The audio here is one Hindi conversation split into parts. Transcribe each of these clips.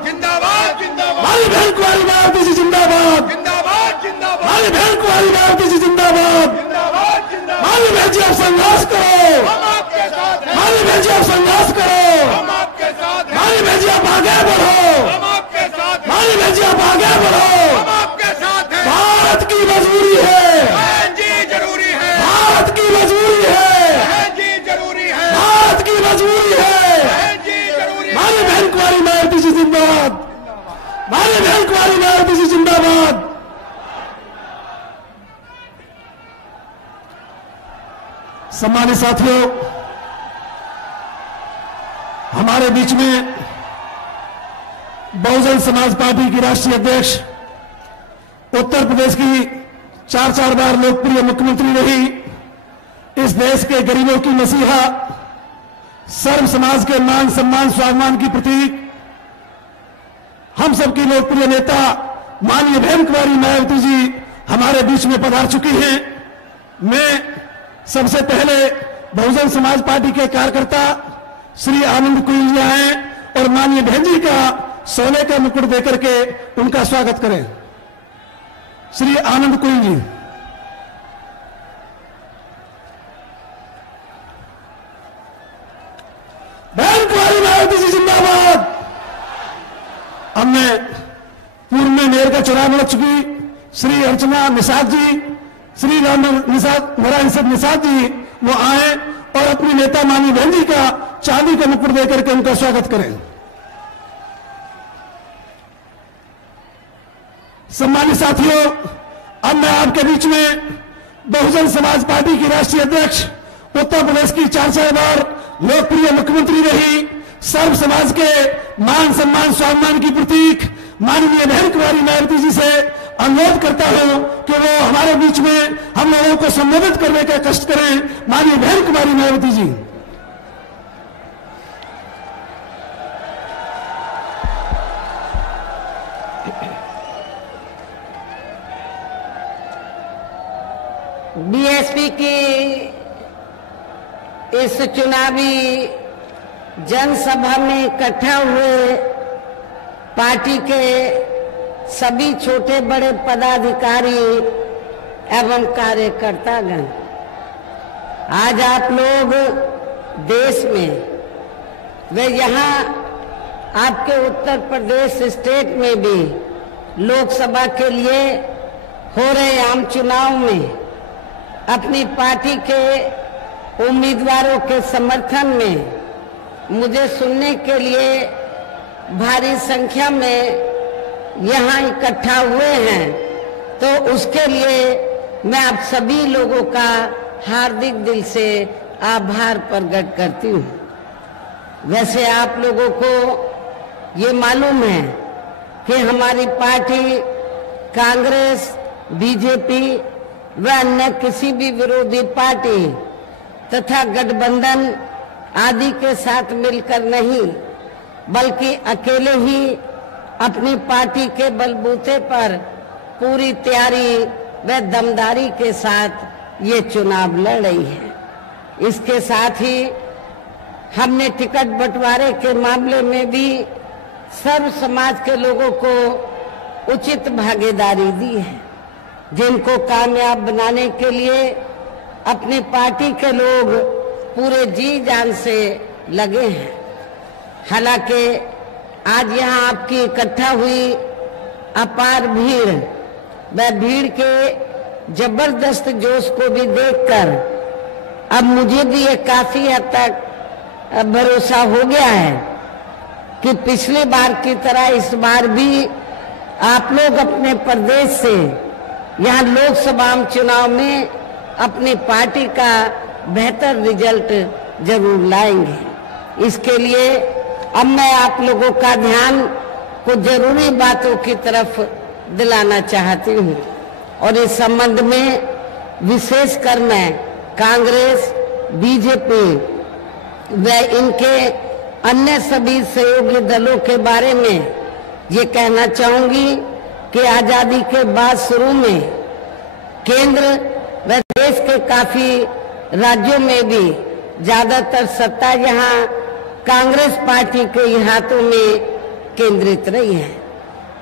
जिंदाबाद जिंदाबाद जिंदाबाद। हमारी बहन कुंवारी मायावती जी जिंदाबाद जिंदाबाद जिंदाबाद। हमारी बहन कुंवारी मायावती जी जिंदाबाद जिंदाबाद जिंदाबाद। हमारी बहन जी आप संघर्ष करो, हम आपके साथ हैं। हमारी बहन जी आप संघर्ष करो, हम आपके साथ हैं। हमारी बहन जी आप आगे बढ़ो, हम आपके साथ हैं। हमारी बहन जी आप आगे बढ़ो। हम आपके साथ हैं। भारत की मजबूरी है, बहन जी जरूरी है। भारत की मजबूरी है, बहन जी जरूरी है। भारत की मजबूरी है। बहन जी जरूरी है। हमारी बहन कुंवारी मायावती जी जिंदाबाद, हमारी बहन कुंवारी मायावती जी जिंदाबाद। सम्मानित साथियों, हमारे बीच में बहुजन समाज पार्टी की राष्ट्रीय अध्यक्ष, उत्तर प्रदेश की 4 बार लोकप्रिय मुख्यमंत्री रही, इस देश के गरीबों की मसीहा, सर्व समाज के मान सम्मान स्वाभिमान की प्रतीक, हम सबकी लोकप्रिय नेता माननीय बहन कुंवारी मायावती जी हमारे बीच में पधार चुकी हैं। मैं सबसे पहले बहुजन समाज पार्टी के कार्यकर्ता श्री आनंद कुइल जी आए और माननीय बहन जी का सोने का मुकुट देकर के उनका स्वागत करें। श्री आनंद कुइल जी। बहन कुंवारी मायावती जी जिंदाबाद। अब मैं पूर्व में मेयर का चुनाव लड़ चुकी श्री अर्चना निषाद जी, श्री नारायण निषाद जी वो आए और अपनी नेता माननीय बहन जी का चांदी का मुकुट देकर के उनका स्वागत करें। सम्मानित साथियों, अब मैं आपके बीच में बहुजन समाज पार्टी की राष्ट्रीय अध्यक्ष, उत्तर प्रदेश की 4 बार लोकप्रिय मुख्यमंत्री रही, सर्व समाज के मान सम्मान स्वाभिमान की प्रतीक माननीय बहन कुंवारी मायावती जी से अनुरोध करता हूं कि वो हमारे बीच में हम लोगों को संबोधित करने का कष्ट करें। माननीय बहन कुंवारी मायावती जी। बीएसपी की इस चुनावी जनसभा में इकट्ठा हुए पार्टी के सभी छोटे बड़े पदाधिकारी एवं कार्यकर्तागण, आज आप लोग देश में वे यहाँ आपके उत्तर प्रदेश स्टेट में भी लोकसभा के लिए हो रहे आम चुनाव में अपनी पार्टी के उम्मीदवारों के समर्थन में मुझे सुनने के लिए भारी संख्या में यहाँ इकट्ठा हुए हैं, तो उसके लिए मैं आप सभी लोगों का हार्दिक दिल से आभार प्रकट करती हूँ। वैसे आप लोगों को ये मालूम है कि हमारी पार्टी कांग्रेस, बीजेपी व अन्य किसी भी विरोधी पार्टी तथा गठबंधन आदि के साथ मिलकर नहीं, बल्कि अकेले ही अपनी पार्टी के बलबूते पर पूरी तैयारी व दमदारी के साथ ये चुनाव लड़ रही है। इसके साथ ही हमने टिकट बंटवारे के मामले में भी सर्व समाज के लोगों को उचित भागीदारी दी है, जिनको कामयाब बनाने के लिए अपनी पार्टी के लोग पूरे जी जान से लगे हैं। हालांकि आज यहाँ आपकी इकट्ठा हुई अपार भीड़, वह भीड़ के जबरदस्त जोश को भी देखकर अब मुझे भी ये काफी हद तक भरोसा हो गया है कि पिछली बार की तरह इस बार भी आप लोग अपने प्रदेश से यहाँ लोकसभा चुनाव में अपनी पार्टी का बेहतर रिजल्ट जरूर लाएंगे। इसके लिए अब मैं आप लोगों का ध्यान कुछ जरूरी बातों की तरफ दिलाना चाहती हूँ और इस संबंध में विशेषकर मैं कांग्रेस, बीजेपी व इनके अन्य सभी सहयोगी दलों के बारे में ये कहना चाहूंगी कि आजादी के बाद शुरू में केंद्र व देश के काफी राज्यों में भी ज्यादातर सत्ता यहाँ कांग्रेस पार्टी के हाथों में केंद्रित रही है,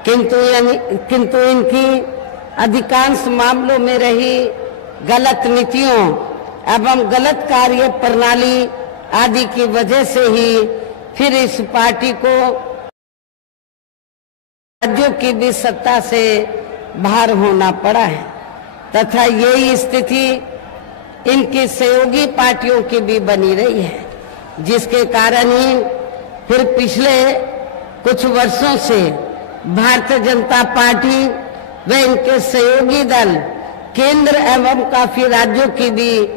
किंतु इनकी अधिकांश मामलों में रही गलत नीतियों एवं गलत कार्य प्रणाली आदि की वजह से ही फिर इस पार्टी को राज्यों की भी सत्ता से बाहर होना पड़ा है तथा यही स्थिति इनकी सहयोगी पार्टियों की भी बनी रही है, जिसके कारण ही फिर पिछले कुछ वर्षों से भारतीय जनता पार्टी व इनके सहयोगी दल केंद्र एवं काफी राज्यों की भी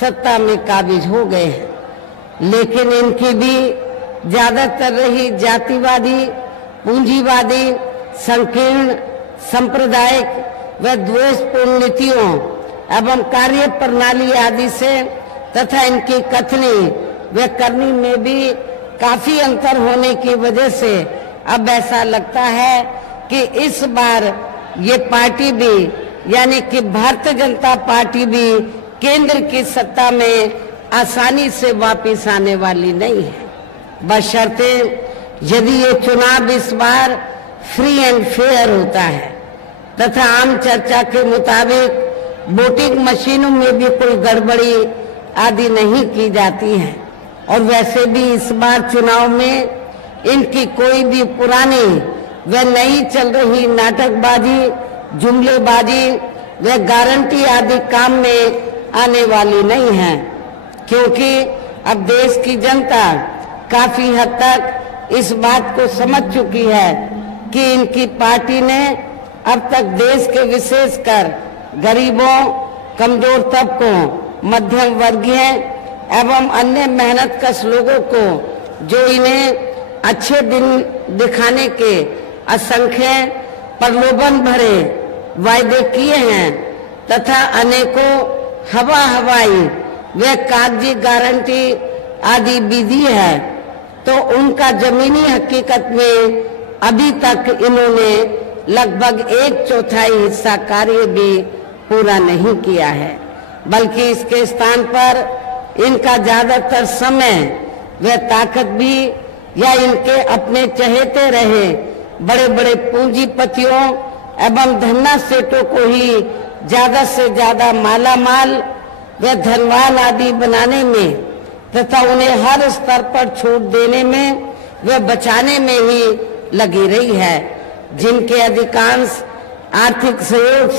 सत्ता में काबिज हो गए हैं। लेकिन इनकी भी ज्यादातर रही जातिवादी, पूंजीवादी, संकीर्ण, सांप्रदायिक व द्वेषपूर्ण नीतियों एवं कार्य प्रणाली आदि से तथा इनकी कथनी व करनी में भी काफी अंतर होने की वजह से अब ऐसा लगता है कि इस बार ये पार्टी भी यानी कि भारतीय जनता पार्टी भी केंद्र की सत्ता में आसानी से वापस आने वाली नहीं है, बशर्ते यदि ये चुनाव इस बार फ्री एंड फेयर होता है तथा आम चर्चा के मुताबिक वोटिंग मशीनों में भी कोई गड़बड़ी आदि नहीं की जाती है। और वैसे भी इस बार चुनाव में इनकी कोई भी पुरानी व नई चल रही नाटकबाजी, जुमलेबाजी व गारंटी आदि काम में आने वाली नहीं है, क्योंकि अब देश की जनता काफी हद तक इस बात को समझ चुकी है कि इनकी पार्टी ने अब तक देश के विशेषकर गरीबों, कमजोर तबकों, मध्यम वर्गीय एवं अन्य मेहनतकश लोगों को जो इन्हें अच्छे दिन दिखाने के असंख्य प्रलोभन भरे वायदे किए हैं तथा अनेकों हवाई व कागजी गारंटी आदि भी दी है, तो उनका जमीनी हकीकत में अभी तक इन्होंने लगभग 1/4 हिस्सा कार्य भी पूरा नहीं किया है, बल्कि इसके स्थान पर इनका ज्यादातर समय व ताकत भी या इनके अपने चहेते रहे बड़े बड़े पूंजीपतियों एवं धन्ना सेठों को ही ज्यादा से ज्यादा मालामाल व धनवान आदि बनाने में तथा उन्हें हर स्तर पर छूट देने में व बचाने में ही लगी रही है, जिनके अधिकांश आर्थिक सहयोग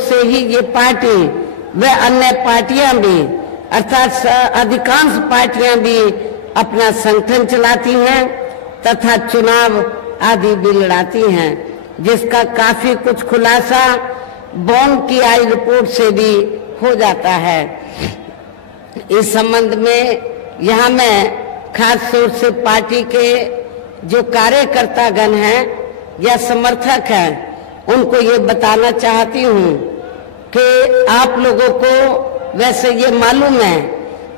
से ही ये पार्टी व अन्य पार्टियां भी अर्थात अधिकांश पार्टियां भी अपना संगठन चलाती हैं तथा चुनाव आदि भी लड़ाती हैं, जिसका काफी कुछ खुलासा बॉन्ड की आई रिपोर्ट से भी हो जाता है। इस संबंध में यहाँ मैं खास तौर से पार्टी के जो कार्यकर्तागण हैं या समर्थक हैं उनको ये बताना चाहती हूँ कि आप लोगों को वैसे ये मालूम है,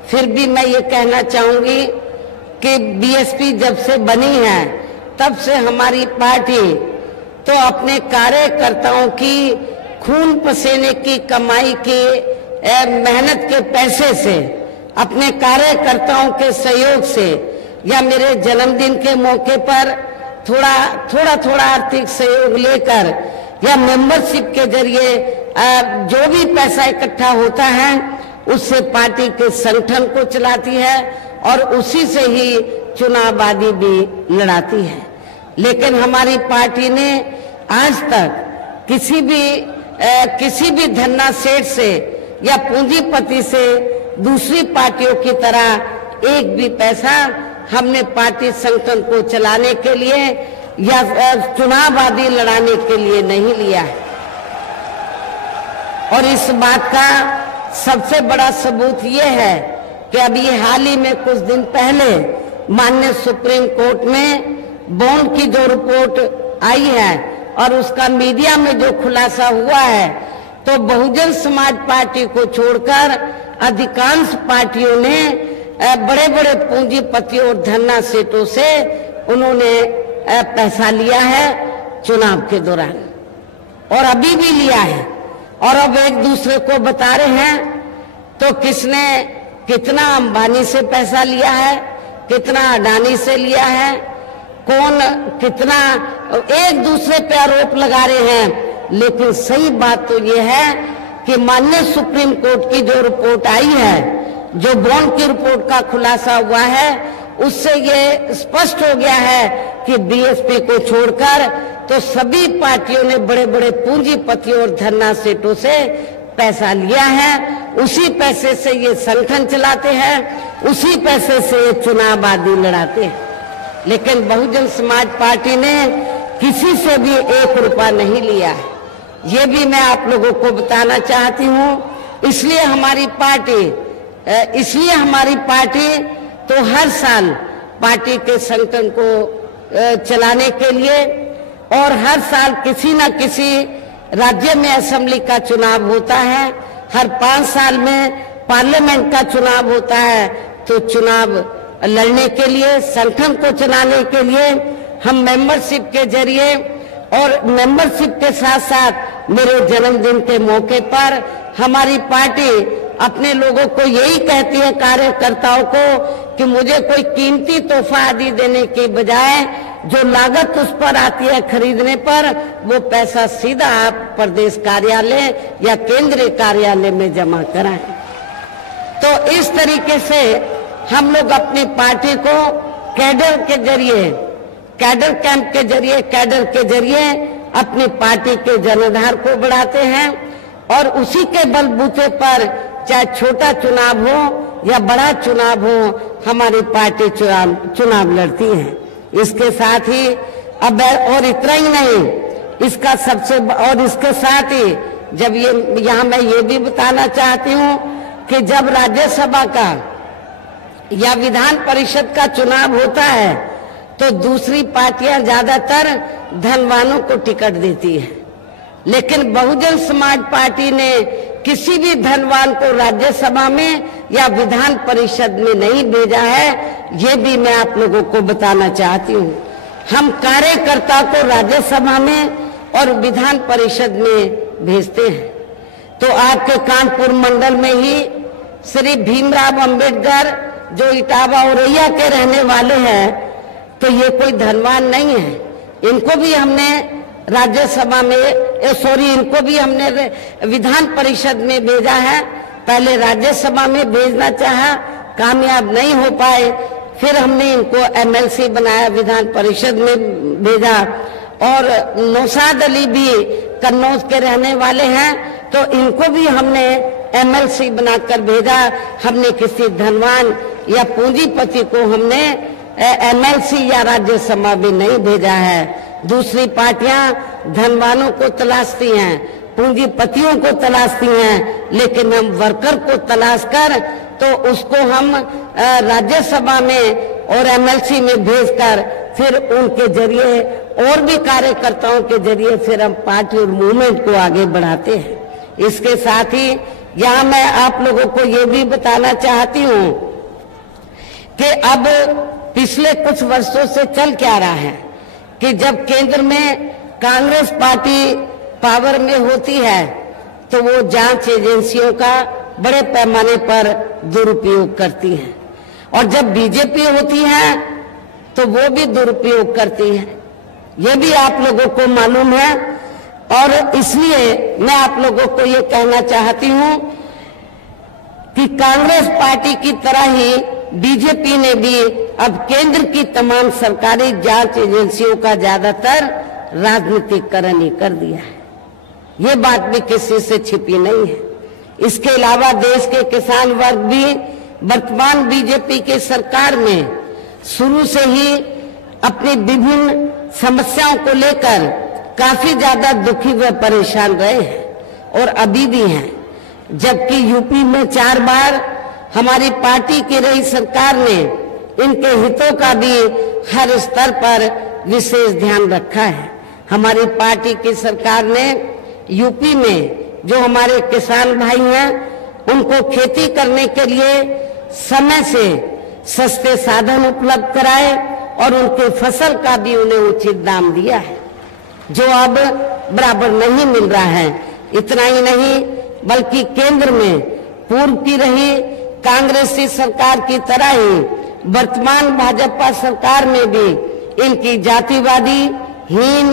फिर भी मैं ये कहना चाहूंगी कि बीएसपी जब से बनी है तब से हमारी पार्टी तो अपने कार्यकर्ताओं की खून पसीने की कमाई की मेहनत के पैसे से, अपने कार्यकर्ताओं के सहयोग से या मेरे जन्मदिन के मौके पर थोड़ा आर्थिक सहयोग लेकर या मेंबरशिप के जरिए जो भी पैसा इकट्ठा होता है उससे पार्टी के संगठन को चलाती है और उसी से ही चुनाव आदि भी लड़ाती है। लेकिन हमारी पार्टी ने आज तक किसी भी धन्ना सेठ से या पूंजीपति से दूसरी पार्टियों की तरह एक भी पैसा हमने पार्टी संगठन को चलाने के लिए या चुनाव आदि लड़ाने के लिए नहीं लिया है। और इस बात का सबसे बड़ा सबूत ये है कि अभी हाल ही में कुछ दिन पहले माननीय सुप्रीम कोर्ट में बॉन्ड की जो रिपोर्ट आई है और उसका मीडिया में जो खुलासा हुआ है, तो बहुजन समाज पार्टी को छोड़कर अधिकांश पार्टियों ने बड़े बड़े पूंजीपतियों और धन्ना सेठों से उन्होंने पैसा लिया है चुनाव के दौरान और अभी भी लिया है और अब एक दूसरे को बता रहे हैं। तो किसने कितना अंबानी से पैसा लिया है, कितना अडानी से लिया है, कौन कितना एक दूसरे पे आरोप लगा रहे हैं। लेकिन सही बात तो ये है कि माननीय सुप्रीम कोर्ट की जो रिपोर्ट आई है, जो बॉन्ड की रिपोर्ट का खुलासा हुआ है, उससे ये स्पष्ट हो गया है कि बीएसपी को छोड़कर तो सभी पार्टियों ने बड़े बड़े पूंजीपतियों और धरना सेठों से पैसा लिया है। उसी पैसे से ये संगठन चलाते हैं, उसी पैसे से ये चुनाव आदि लड़ाते हैं। लेकिन बहुजन समाज पार्टी ने किसी से भी 1 रुपया नहीं लिया है, ये भी मैं आप लोगों को बताना चाहती हूँ। इसलिए हमारी पार्टी तो हर साल पार्टी के संगठन को चलाने के लिए और हर साल किसी न किसी राज्य में असेंबली का चुनाव होता है, हर 5 साल में पार्लियामेंट का चुनाव होता है। तो चुनाव लड़ने के लिए, संगठन को चलाने के लिए हम मेंबरशिप के जरिए और मेंबरशिप के साथ साथ मेरे जन्मदिन के मौके पर हमारी पार्टी अपने लोगों को यही कहती है, कार्यकर्ताओं को, कि मुझे कोई कीमती तोहफा आदि देने के बजाय जो लागत उस पर आती है खरीदने पर, वो पैसा सीधा आप प्रदेश कार्यालय या केंद्रीय कार्यालय में जमा कराएं। तो इस तरीके से हम लोग अपनी पार्टी को कैडर के जरिए, कैडर कैंप के जरिए, कैडर के जरिए अपनी पार्टी के जनाधार को बढ़ाते हैं और उसी के बलबूते पर चाहे छोटा चुनाव हो या बड़ा चुनाव हो, हमारी पार्टी चुनाव लड़ती है। इसके साथ ही अब और इतना ही नहीं, इसके साथ ही जब यहाँ मैं ये भी बताना चाहती हूँ कि जब राज्यसभा का या विधान परिषद का चुनाव होता है तो दूसरी पार्टियां ज्यादातर धनवानों को टिकट देती है, लेकिन बहुजन समाज पार्टी ने किसी भी धनवान को राज्यसभा में या विधान परिषद में नहीं भेजा है। ये भी मैं आप लोगों को बताना चाहती हूँ। हम कार्यकर्ता को राज्यसभा में और विधान परिषद में भेजते हैं। तो आपके कानपुर मंडल में ही श्री भीमराव अंबेडकर जो इटावा औरैया के रहने वाले हैं, तो ये कोई धनवान नहीं है। इनको भी हमने राज्यसभा में इनको भी हमने विधान परिषद में भेजा है। पहले राज्यसभा में भेजना चाहा, कामयाब नहीं हो पाए, फिर हमने इनको एमएलसी बनाया, विधान परिषद में भेजा। और नौशाद अली भी कन्नौज के रहने वाले हैं, तो इनको भी हमने एमएलसी बनाकर भेजा। हमने किसी धनवान या पूंजीपति को हमने एमएलसी या राज्यसभा भी नहीं भेजा है। दूसरी पार्टियां धनवानों को तलाशती हैं, पूंजीपतियों को तलाशती हैं, लेकिन हम वर्कर को तलाश कर तो उसको हम राज्यसभा में और एमएलसी में भेजकर फिर उनके जरिए और भी कार्यकर्ताओं के जरिए फिर हम पार्टी और मूवमेंट को आगे बढ़ाते हैं। इसके साथ ही यहाँ मैं आप लोगों को ये भी बताना चाहती हूँ कि अब पिछले कुछ वर्षों से चल क्या रहा है कि जब केंद्र में कांग्रेस पार्टी पावर में होती है तो वो जांच एजेंसियों का बड़े पैमाने पर दुरुपयोग करती है, और जब बीजेपी होती है तो वो भी दुरुपयोग करती है। ये भी आप लोगों को मालूम है, और इसलिए मैं आप लोगों को ये कहना चाहती हूँ कि कांग्रेस पार्टी की तरह ही बीजेपी ने भी अब केंद्र की तमाम सरकारी जांच एजेंसियों का ज्यादातर राजनीतिकरण ही कर दिया है। ये बात भी किसी से छिपी नहीं है। इसके अलावा देश के किसान वर्ग भी वर्तमान बीजेपी की सरकार में शुरू से ही अपनी विभिन्न समस्याओं को लेकर काफी ज्यादा दुखी व परेशान रहे हैं और अभी भी हैं। जबकि यूपी में 4 बार हमारी पार्टी की रही सरकार ने इनके हितों का भी हर स्तर पर विशेष ध्यान रखा है। हमारी पार्टी की सरकार ने यूपी में जो हमारे किसान भाई हैं उनको खेती करने के लिए समय से सस्ते साधन उपलब्ध कराए और उनके फसल का भी उन्हें उचित दाम दिया है, जो अब बराबर नहीं मिल रहा है। इतना ही नहीं बल्कि केंद्र में पूर्व की रही कांग्रेसी सरकार की तरह ही वर्तमान भाजपा सरकार में भी इनकी जातिवादी, हीन,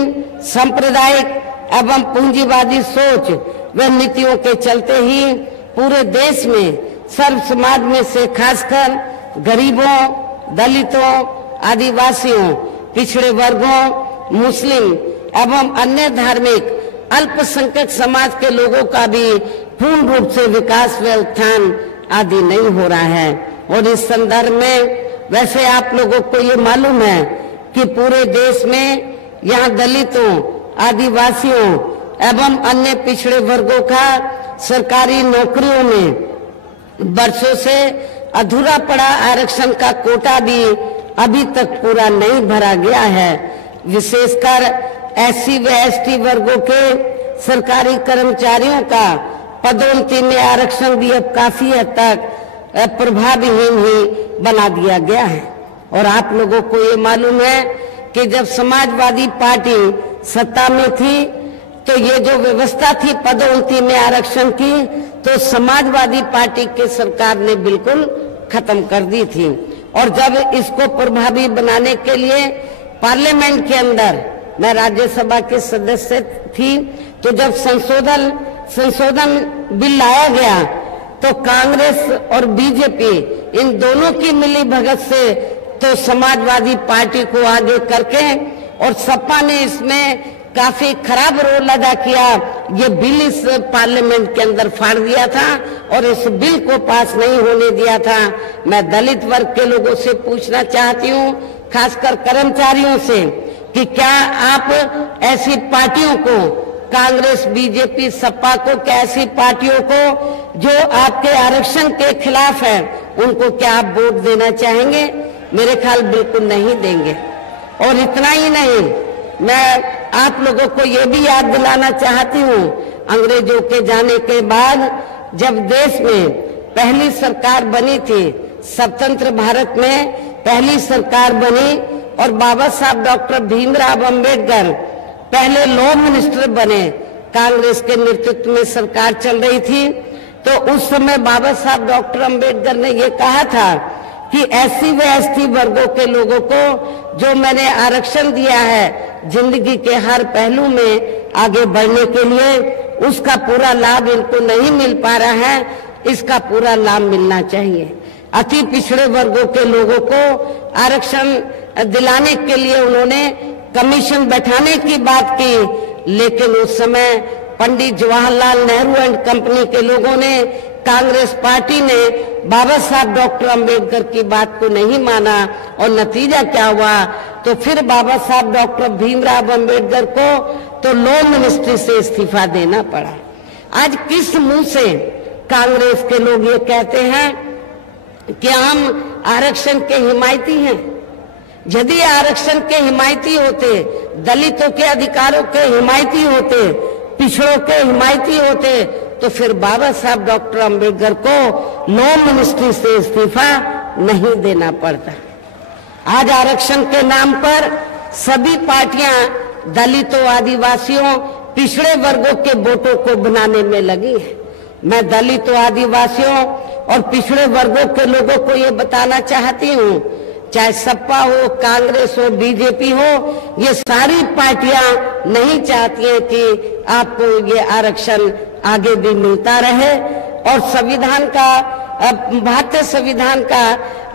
सांप्रदायिक एवं पूंजीवादी सोच व नीतियों के चलते ही पूरे देश में सर्व समाज में से खासकर गरीबों, दलितों, आदिवासियों, पिछड़े वर्गों, मुस्लिम एवं अन्य धार्मिक अल्पसंख्यक समाज के लोगों का भी पूर्ण रूप से विकास व उत्थान आदि नहीं हो रहा है। और इस संदर्भ में वैसे आप लोगों को ये मालूम है कि पूरे देश में यहाँ दलितों, आदिवासियों एवं अन्य पिछड़े वर्गों का सरकारी नौकरियों में वर्षों से अधूरा पड़ा आरक्षण का कोटा भी अभी तक पूरा नहीं भरा गया है। विशेषकर एससी व एसटी वर्गों के सरकारी कर्मचारियों का पदोन्नति में आरक्षण भी अब काफी हद तक प्रभावहीन ही बना दिया गया है। और आप लोगों को ये मालूम है कि जब समाजवादी पार्टी सत्ता में थी तो ये जो व्यवस्था थी पदोन्नति में आरक्षण की, तो समाजवादी पार्टी के सरकार ने बिल्कुल खत्म कर दी थी। और जब इसको प्रभावी बनाने के लिए पार्लियामेंट के अंदर मैं राज्यसभा के सदस्य थी, तो जब संशोधन बिल लाया गया तो कांग्रेस और बीजेपी इन दोनों की मिली भगत से तो समाजवादी पार्टी को आगे करके और सपा ने इसमें काफी खराब रोल अदा किया। ये बिल इस पार्लियामेंट के अंदर फाड़ दिया था और इस बिल को पास नहीं होने दिया था। मैं दलित वर्ग के लोगों से पूछना चाहती हूँ, खासकर कर्मचारियों से, कि क्या आप ऐसी पार्टियों को, कांग्रेस, बीजेपी, सपा को, क्या ऐसी पार्टियों को जो आपके आरक्षण के खिलाफ है, उनको क्या आप वोट देना चाहेंगे? मेरे ख्याल बिल्कुल नहीं देंगे। और इतना ही नहीं, मैं आप लोगों को ये भी याद दिलाना चाहती हूँ, अंग्रेजों के जाने के बाद जब देश में पहली सरकार बनी थी, स्वतंत्र भारत में पहली सरकार बनी और बाबा साहब डॉक्टर भीमराव अंबेडकर पहले लॉ मिनिस्टर बने, कांग्रेस के नेतृत्व में सरकार चल रही थी, तो उस समय बाबा साहब डॉक्टर अंबेडकर ने ये कहा था कि एससी व एसटी वर्गों के लोगों को जो मैंने आरक्षण दिया है जिंदगी के हर पहलू में आगे बढ़ने के लिए, उसका पूरा लाभ इनको नहीं मिल पा रहा है, इसका पूरा लाभ मिलना चाहिए। अति पिछड़े वर्गों के लोगों को आरक्षण दिलाने के लिए उन्होंने कमीशन बैठाने की बात की, लेकिन उस समय पंडित जवाहरलाल नेहरू एंड कंपनी के लोगों ने, कांग्रेस पार्टी ने बाबा साहब डॉक्टर अंबेडकर की बात को नहीं माना और नतीजा क्या हुआ, तो फिर बाबा साहब डॉक्टर भीमराव अंबेडकर को तो लॉ मिनिस्ट्री से इस्तीफा देना पड़ा। आज किस मुंह से कांग्रेस के लोग ये कहते हैं कि हम आरक्षण के हिमायती हैं? यदि आरक्षण के हिमायती होते, दलितों के अधिकारों के हिमायती होते, पिछड़ों के हिमायती होते, तो फिर बाबा साहब डॉक्टर अंबेडकर को लॉ मिनिस्ट्री से इस्तीफा नहीं देना पड़ता। आज आरक्षण के नाम पर सभी पार्टियां दलितों, आदिवासियों, पिछड़े वर्गों के वोटों को बनाने में लगी है। मैं दलितों, आदिवासियों और पिछड़े वर्गों के लोगों को ये बताना चाहती हूँ, चाहे सपा हो, कांग्रेस हो, बीजेपी हो, ये सारी पार्टियां नहीं चाहती हैं कि आपको ये आरक्षण आगे भी मिलता रहे और संविधान का, भारतीय संविधान का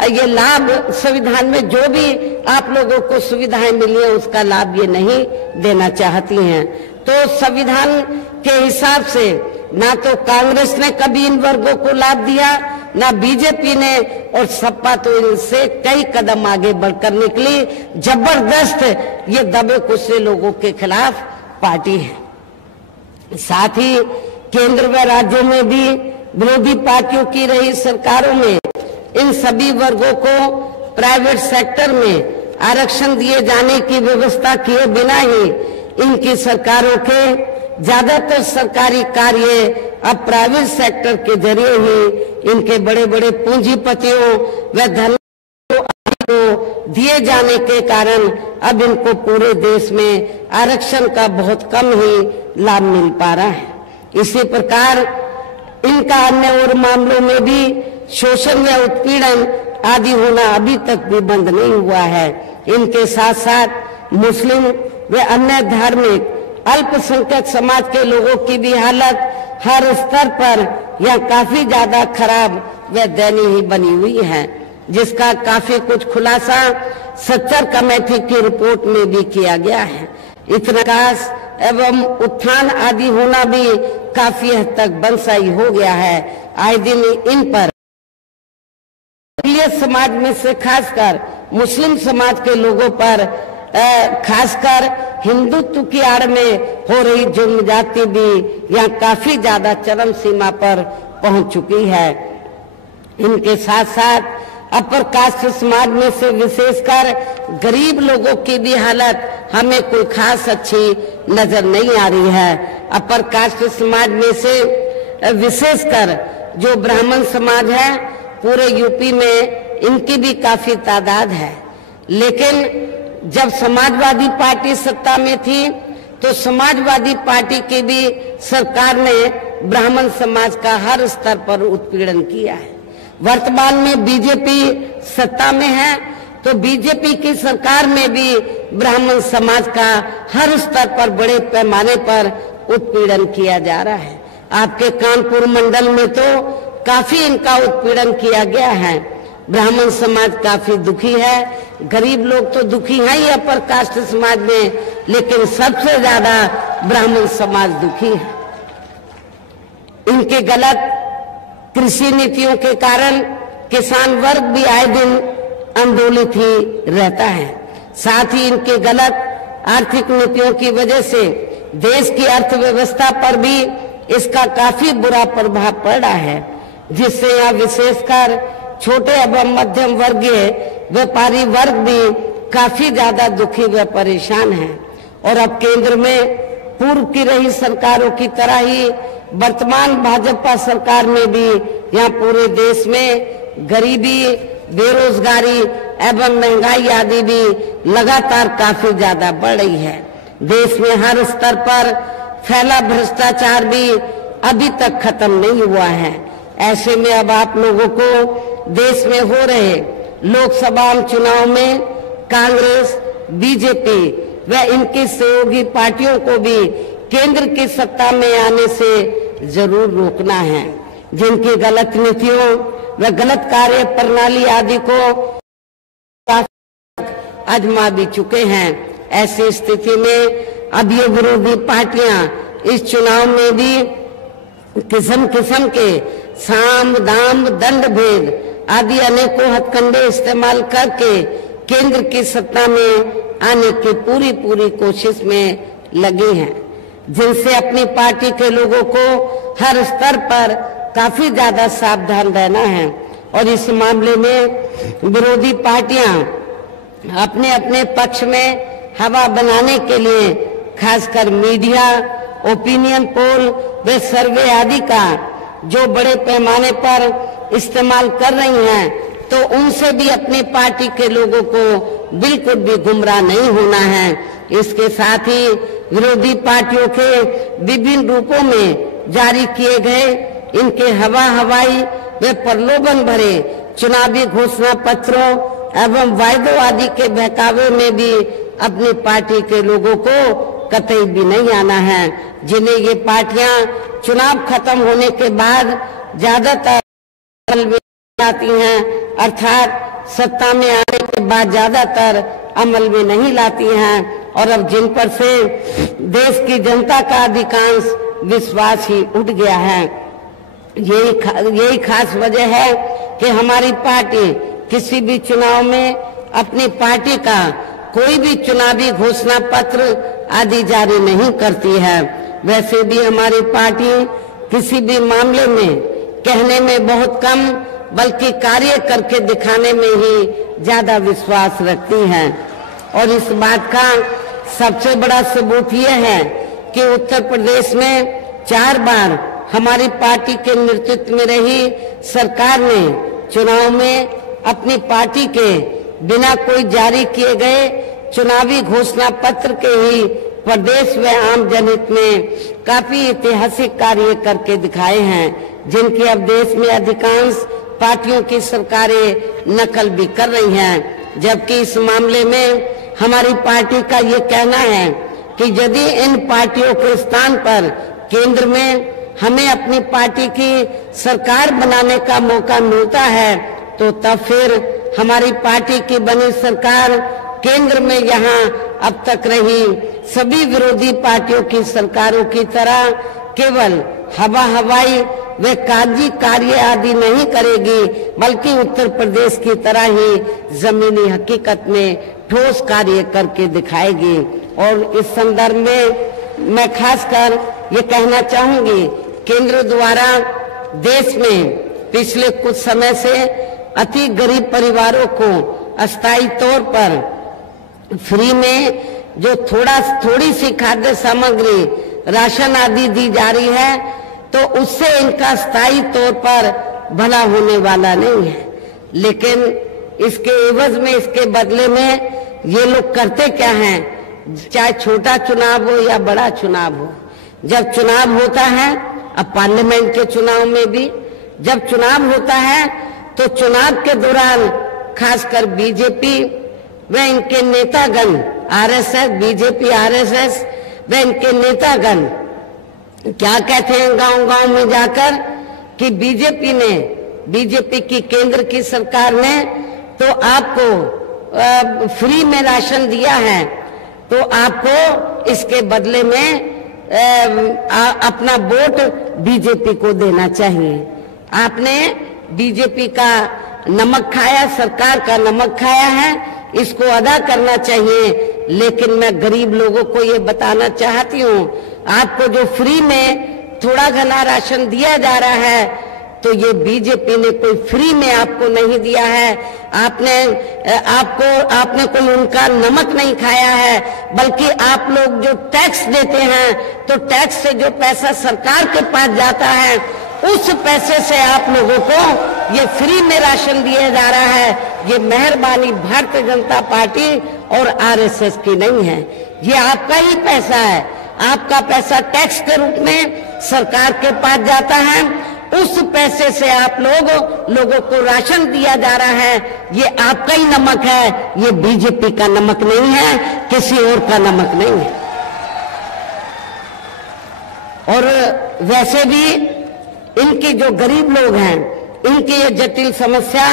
ये लाभ, संविधान में जो भी आप लोगों को सुविधाएं मिली है उसका लाभ ये नहीं देना चाहती हैं। तो संविधान के हिसाब से ना तो कांग्रेस ने कभी इन वर्गों को लाभ दिया, ना बीजेपी ने, और सपा तो इनसे कई कदम आगे बढ़कर निकली। जबरदस्त ये दबे कुचले लोगों के खिलाफ पार्टी है। साथ ही केंद्र व राज्यों में भी विरोधी पार्टियों की रही सरकारों में इन सभी वर्गों को प्राइवेट सेक्टर में आरक्षण दिए जाने की व्यवस्था किए बिना ही इनकी सरकारों के ज्यादातर सरकारी कार्य अब प्राइवेट सेक्टर के जरिए ही इनके बड़े बड़े पूंजीपतियों व धन को दिए जाने के कारण अब इनको पूरे देश में आरक्षण का बहुत कम ही लाभ मिल पा रहा है। इसी प्रकार इनका अन्य और मामलों में भी शोषण व उत्पीड़न आदि होना अभी तक भी बंद नहीं हुआ है। इनके साथ साथ मुस्लिम व अन्य धार्मिक अल्पसंख्यक समाज के लोगों की भी हालत हर स्तर पर यह काफी ज्यादा खराब व दयनीय बनी हुई है, जिसका काफी कुछ खुलासा सच्चर कमेटी की रिपोर्ट में भी किया गया है। इतना विकास एवं उत्थान आदि होना भी काफी हद तक बंसाई हो गया है। आए दिन इन पर समाज में से खासकर मुस्लिम समाज के लोगों पर खासकर हिंदुत्व की आड़ में हो रही जुल्म जाति भी यहाँ काफी ज्यादा चरम सीमा पर पहुंच चुकी है। इनके साथ साथ अपर कास्ट समाज में से विशेषकर गरीब लोगों की भी हालत हमें कोई खास अच्छी नजर नहीं आ रही है। अपर कास्ट समाज में से विशेषकर जो ब्राह्मण समाज है, पूरे यूपी में इनकी भी काफी तादाद है। लेकिन जब समाजवादी पार्टी सत्ता में थी तो समाजवादी पार्टी की भी सरकार ने ब्राह्मण समाज का हर स्तर पर उत्पीड़न किया है। वर्तमान में बीजेपी सत्ता में है तो बीजेपी की सरकार में भी ब्राह्मण समाज का हर स्तर पर बड़े पैमाने पर उत्पीड़न किया जा रहा है। आपके कानपुर मंडल में तो काफी इनका उत्पीड़न किया गया है। ब्राह्मण समाज काफी दुखी है, गरीब लोग तो दुखी हैं ही अपर कास्ट समाज में, लेकिन सबसे ज्यादा ब्राह्मण समाज दुखी है। इनके गलत कृषि नीतियों के कारण किसान वर्ग भी आए दिन आंदोलित ही रहता है। साथ ही इनके गलत आर्थिक नीतियों की वजह से देश की अर्थव्यवस्था पर भी इसका काफी बुरा प्रभाव पड़ रहा है, जिससे यहाँ विशेषकर छोटे एवं मध्यम वर्गीय व्यापारी वर्ग भी काफी ज्यादा दुखी व परेशान है। और अब केंद्र में पूर्व की रही सरकारों की तरह ही वर्तमान भाजपा सरकार में भी यहाँ पूरे देश में गरीबी, बेरोजगारी एवं महंगाई आदि भी लगातार काफी ज्यादा बढ़ रही है। देश में हर स्तर पर फैला भ्रष्टाचार भी अभी तक खत्म नहीं हुआ है। ऐसे में अब आप लोगों को देश में हो रहे लोकसभा चुनाव में कांग्रेस, बीजेपी व इनकी सहयोगी पार्टियों को भी केंद्र की सत्ता में आने से जरूर रोकना है। जिनकी गलत नीतियों व गलत कार्य प्रणाली आदि को आजमा भी चुके हैं। ऐसी स्थिति में अब ये विरोधी पार्टियां इस चुनाव में भी किस्म किस्म के साम, दाम, दंड भेद आदि अनेकों हथकंडे इस्तेमाल करके केंद्र की सत्ता में आने की पूरी कोशिश में लगी हैं, जिनसे अपनी पार्टी के लोगों को हर स्तर पर काफी ज्यादा सावधान रहना है। और इस मामले में विरोधी पार्टियां अपने अपने पक्ष में हवा बनाने के लिए खासकर मीडिया, ओपिनियन पोल व सर्वे आदि का जो बड़े पैमाने पर इस्तेमाल कर रही हैं, तो उनसे भी अपनी पार्टी के लोगों को बिल्कुल भी गुमराह नहीं होना है। इसके साथ ही विरोधी पार्टियों के विभिन्न रूपों में जारी किए गए इनके हवाई व प्रलोभन भरे चुनावी घोषणा पत्रों एवं वायदों आदि के बहकावे में भी अपनी पार्टी के लोगों को कतई भी नहीं आना है, जिन्हें ये पार्टियां चुनाव खत्म होने के बाद ज्यादातर अमल में आती हैं, अर्थात सत्ता में आने के बाद ज्यादातर अमल में नहीं लाती हैं। और अब जिन पर से देश की जनता का अधिकांश विश्वास ही उठ गया है। यही खास वजह है कि हमारी पार्टी किसी भी चुनाव में अपनी पार्टी का कोई भी चुनावी घोषणा पत्र आदि जारी नहीं करती है। वैसे भी हमारी पार्टी किसी भी मामले में कहने में बहुत कम बल्कि कार्य करके दिखाने में ही ज्यादा विश्वास रखती है। और इस बात का सबसे बड़ा सबूत यह है कि उत्तर प्रदेश में 4 बार हमारी पार्टी के नेतृत्व में रही सरकार ने चुनाव में अपनी पार्टी के बिना कोई जारी किए गए चुनावी घोषणा पत्र के ही प्रदेश व आम जनहित में काफी ऐतिहासिक कार्य करके दिखाए हैं, जिनकी अब देश में अधिकांश पार्टियों की सरकारें नकल भी कर रही हैं। जबकि इस मामले में हमारी पार्टी का ये कहना है कि यदि इन पार्टियों के स्थान पर केंद्र में हमें अपनी पार्टी की सरकार बनाने का मौका मिलता है तो तब फिर हमारी पार्टी की बनी सरकार केंद्र में यहाँ अब तक रही सभी विरोधी पार्टियों की सरकारों की तरह केवल हवाई वे कागजी कार्य आदि नहीं करेगी, बल्कि उत्तर प्रदेश की तरह ही जमीनी हकीकत में ठोस कार्य करके दिखाएगी। और इस संदर्भ में मैं खासकर ये कहना चाहूंगी, केंद्र द्वारा देश में पिछले कुछ समय से अति गरीब परिवारों को अस्थायी तौर पर फ्री में जो थोड़ी सी खाद्य सामग्री, राशन आदि दी जा रही है, तो उससे इनका स्थायी तौर पर भला होने वाला नहीं है। लेकिन इसके एवज में, इसके बदले में ये लोग करते क्या हैं, चाहे छोटा चुनाव हो या बड़ा चुनाव हो, जब चुनाव होता है, अब पार्लियामेंट के चुनाव में भी जब चुनाव होता है तो चुनाव के दौरान खासकर बीजेपी व इनके नेतागण, आरएसएस, बीजेपी, आरएसएस व इनके नेतागण क्या कहते हैं गांव-गांव में जाकर कि बीजेपी की केंद्र की सरकार ने तो आपको फ्री में राशन दिया है, तो आपको इसके बदले में अपना वोट बीजेपी को देना चाहिए। आपने बीजेपी का नमक खाया, सरकार का नमक खाया है, इसको अदा करना चाहिए। लेकिन मैं गरीब लोगों को ये बताना चाहती हूँ, आपको जो फ्री में थोड़ा घना राशन दिया जा रहा है, तो ये बीजेपी ने कोई फ्री में आपको नहीं दिया है। आपने कोई उनका नमक नहीं खाया है, बल्कि आप लोग जो टैक्स देते हैं, तो टैक्स से जो पैसा सरकार के पास जाता है, उस पैसे से आप लोगों को ये फ्री में राशन दिया जा रहा है। ये मेहरबानी भारतीय जनता पार्टी और आरएसएस की नहीं है, ये आपका ही पैसा है। आपका पैसा टैक्स के रूप में सरकार के पास जाता है, उस पैसे से आप लोगों को राशन दिया जा रहा है। ये आपका ही नमक है, ये बीजेपी का नमक नहीं है, किसी और का नमक नहीं है। और वैसे भी इनके जो गरीब लोग हैं, इनकी ये जटिल समस्या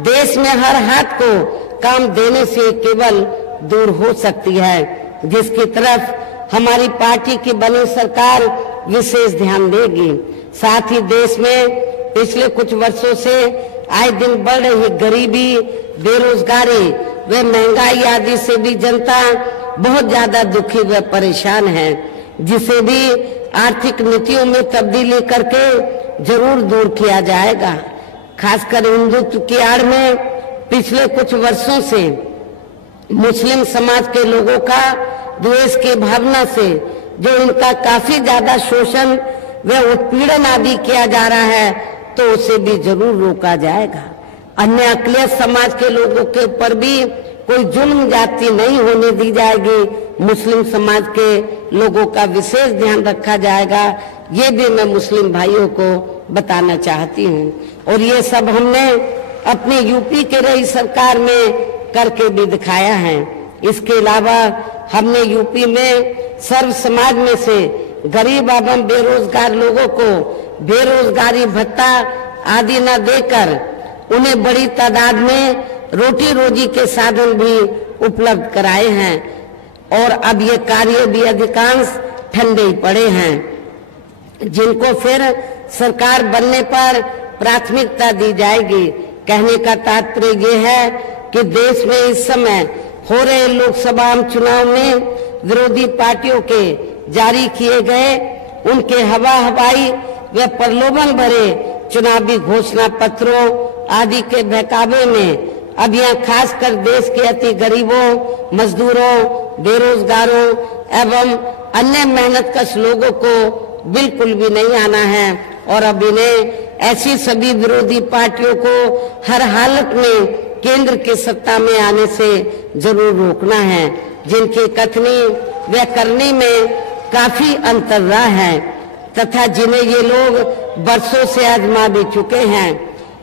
देश में हर हाथ को काम देने से केवल दूर हो सकती है, जिसकी तरफ हमारी पार्टी की बनी सरकार विशेष ध्यान देगी। साथ ही देश में पिछले कुछ वर्षों से आए दिन बढ़ रही गरीबी, बेरोजगारी व महंगाई आदि से भी जनता बहुत ज्यादा दुखी व परेशान है, जिसे भी आर्थिक नीतियों में तब्दीली करके जरूर दूर किया जाएगा। खासकर हिंदुत्व की आड़ में पिछले कुछ वर्षों से मुस्लिम समाज के लोगों का द्वेष की भावना से जो इनका काफी ज्यादा शोषण व उत्पीड़न आदि किया जा रहा है, तो उसे भी जरूर रोका जाएगा। अन्य अकलियत समाज के लोगों के ऊपर भी कोई जुल्म जाति नहीं होने दी जाएगी। मुस्लिम समाज के लोगों का विशेष ध्यान रखा जाएगा, ये भी मैं मुस्लिम भाइयों को बताना चाहती हूँ। और ये सब हमने अपने यूपी के रही सरकार में करके भी दिखाया है। इसके अलावा हमने यूपी में सर्व समाज में से गरीब एवं बेरोजगार लोगों को बेरोजगारी भत्ता आदि न देकर उन्हें बड़ी तादाद में रोटी रोजी के साधन भी उपलब्ध कराए हैं। और अब ये कार्य भी अधिकांश ठंडे ही पड़े हैं, जिनको फिर सरकार बनने पर प्राथमिकता दी जाएगी। कहने का तात्पर्य ये है कि देश में इस समय हो रहे लोकसभा चुनाव में विरोधी पार्टियों के जारी किए गए उनके हवाई व प्रलोभन भरे चुनावी घोषणा पत्रों आदि के बहकावे में अब यहाँ खासकर देश के अति गरीबों, मजदूरों, बेरोजगारों एवं अन्य मेहनतकश लोगों को बिल्कुल भी नहीं आना है। और अब इन्हें ऐसी सभी विरोधी पार्टियों को हर हालत में केंद्र की सत्ता में आने से जरूर रोकना है, जिनकी कथनी व करनी में काफी अंतर रहा है तथा जिन्हें ये लोग बरसों से आजमा भी चुके हैं।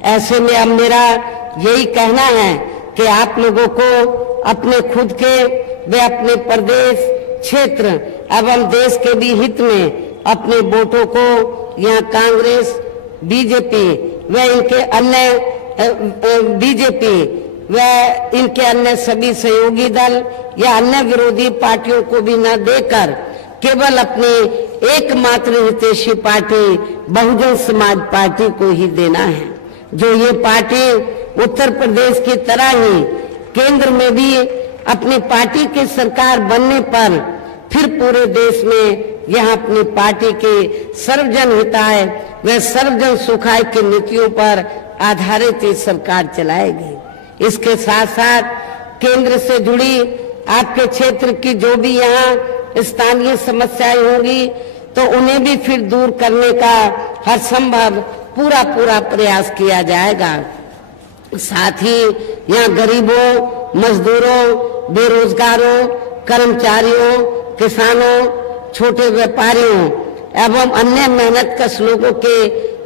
ऐसे में अब मेरा यही कहना है कि आप लोगों को अपने खुद के व अपने प्रदेश, क्षेत्र एवं देश के भी हित में अपने वोटों को यहाँ कांग्रेस, बीजेपी व इनके अन्य सभी सहयोगी दल या अन्य विरोधी पार्टियों को भी न देकर केवल अपनी एकमात्र हितैषी पार्टी बहुजन समाज पार्टी को ही देना है। जो ये पार्टी उत्तर प्रदेश की तरह ही केंद्र में भी अपनी पार्टी की सरकार बनने पर फिर पूरे देश में यह अपनी पार्टी के सर्वजन हिताय व सर्वजन सुखाय की नीतियों पर आधारित ये सरकार चलाएगी। इसके साथ साथ केंद्र से जुड़ी आपके क्षेत्र की जो भी यहाँ स्थानीय समस्याएं होंगी तो उन्हें भी फिर दूर करने का हर संभव पूरा प्रयास किया जाएगा। साथ ही यहाँ गरीबों, मजदूरों, बेरोजगारों, कर्मचारियों, किसानों, छोटे व्यापारियों एवं अन्य मेहनतकश लोगों के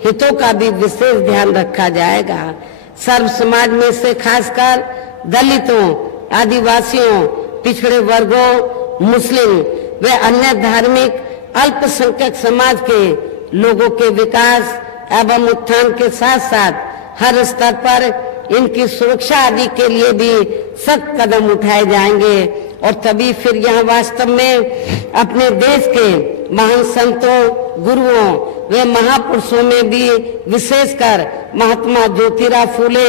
हितों का भी विशेष ध्यान रखा जाएगा। सर्व समाज में से खासकर दलितों, आदिवासियों, पिछड़े वर्गों, मुस्लिम व अन्य धार्मिक अल्पसंख्यक समाज के लोगों के विकास एवं उत्थान के साथ साथ हर स्तर पर इनकी सुरक्षा आदि के लिए भी सख्त कदम उठाए जाएंगे और तभी फिर यहाँ वास्तव में अपने देश के महान संतों, गुरुओं व महापुरुषों में भी विशेषकर महात्मा ज्योतिराव फूले,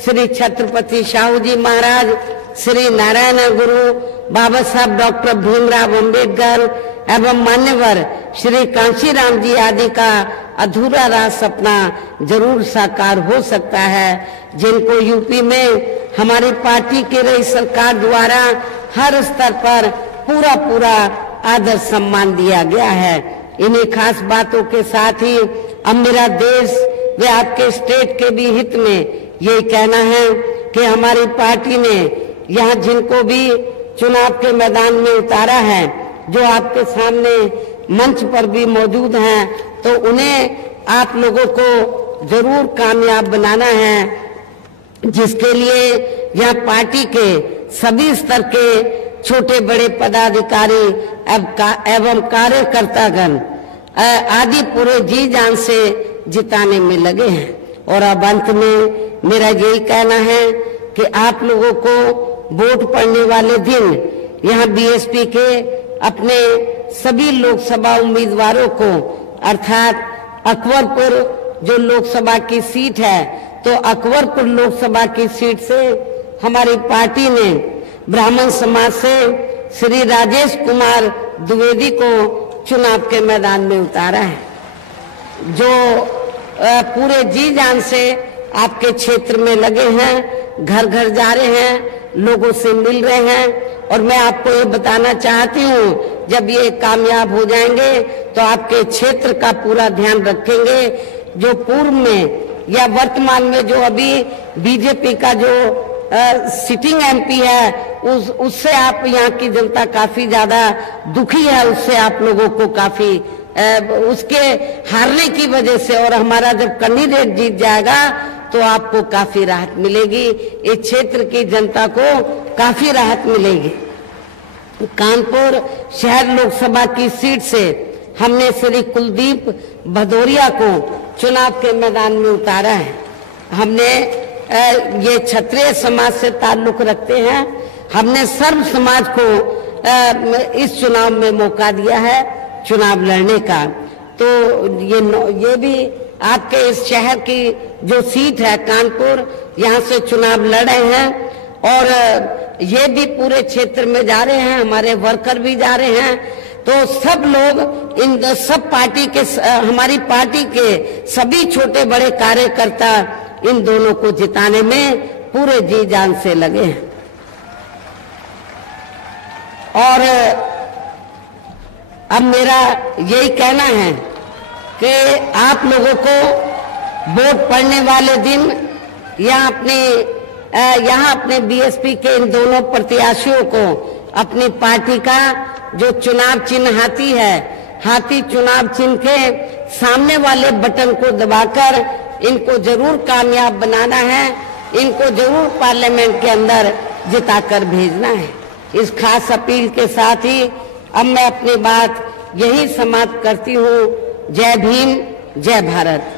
श्री छत्रपति शाहू जी महाराज, श्री नारायण गुरु, बाबा साहब डॉक्टर भीमराव अंबेडकर एवं मान्यवर श्री कांशीराम जी आदि का अधूरा राज सपना जरूर साकार हो सकता है, जिनको यूपी में हमारी पार्टी की रही सरकार द्वारा हर स्तर पर पूरा आदर सम्मान दिया गया है। इन्हीं खास बातों के साथ ही अब मेरा देश व आपके स्टेट के भी हित में यही कहना है कि हमारी पार्टी ने यहाँ जिनको भी चुनाव के मैदान में उतारा है, जो आपके सामने मंच पर भी मौजूद हैं, तो उन्हें आप लोगों को जरूर कामयाब बनाना है, जिसके लिए यह पार्टी के सभी स्तर के छोटे बड़े पदाधिकारी एवं कार्यकर्तागण आदि पूरे जी जान से जिताने में लगे हैं। और अब अंत में मेरा यही कहना है कि आप लोगों को वोट पड़ने वाले दिन यहाँ बीएसपी के अपने सभी लोकसभा उम्मीदवारों को, अर्थात अकबरपुर जो लोकसभा की सीट है, तो अकबरपुर लोकसभा की सीट से हमारी पार्टी ने ब्राह्मण समाज से श्री राजेश कुमार द्विवेदी को चुनाव के मैदान में उतारा है, जो पूरे जी जान से आपके क्षेत्र में लगे हैं, घर घर जा रहे हैं, लोगों से मिल रहे हैं। और मैं आपको ये बताना चाहती हूँ, जब ये कामयाब हो जाएंगे तो आपके क्षेत्र का पूरा ध्यान रखेंगे। जो पूर्व में या वर्तमान में जो अभी बीजेपी का जो सिटिंग एमपी है, उससे आप यहाँ की जनता काफी ज्यादा दुखी है, उससे आप लोगों को काफी उसके हारने की वजह से, और हमारा जब कैंडिडेट जीत जाएगा तो आपको काफी राहत मिलेगी, इस क्षेत्र की जनता को काफी राहत मिलेगी। कानपुर शहर लोकसभा की सीट से हमने श्री कुलदीप भदौरिया को चुनाव के मैदान में उतारा है। हमने ये क्षत्रिय समाज से ताल्लुक रखते हैं, हमने सर्व समाज को इस चुनाव में मौका दिया है चुनाव लड़ने का। तो ये भी आपके इस शहर की जो सीट है कानपुर, यहाँ से चुनाव लड़ रहे हैं और ये भी पूरे क्षेत्र में जा रहे हैं, हमारे वर्कर भी जा रहे हैं। तो सब लोग इन सब पार्टी के, हमारी पार्टी के सभी छोटे बड़े कार्यकर्ता इन दोनों को जिताने में पूरे जी जान से लगे हैं। और अब मेरा यही कहना है कि आप लोगों को वोट पड़ने वाले दिन यहाँ अपने बीएसपी के इन दोनों प्रत्याशियों को अपनी पार्टी का जो चुनाव चिन्ह हाथी है, हाथी चुनाव चिन्ह के सामने वाले बटन को दबाकर इनको जरूर कामयाब बनाना है इनको जरूर पार्लियामेंट के अंदर जिताकर भेजना है। इस खास अपील के साथ ही अब मैं अपनी बात यही समाप्त करती हूँ। जय भीम, जय भारत।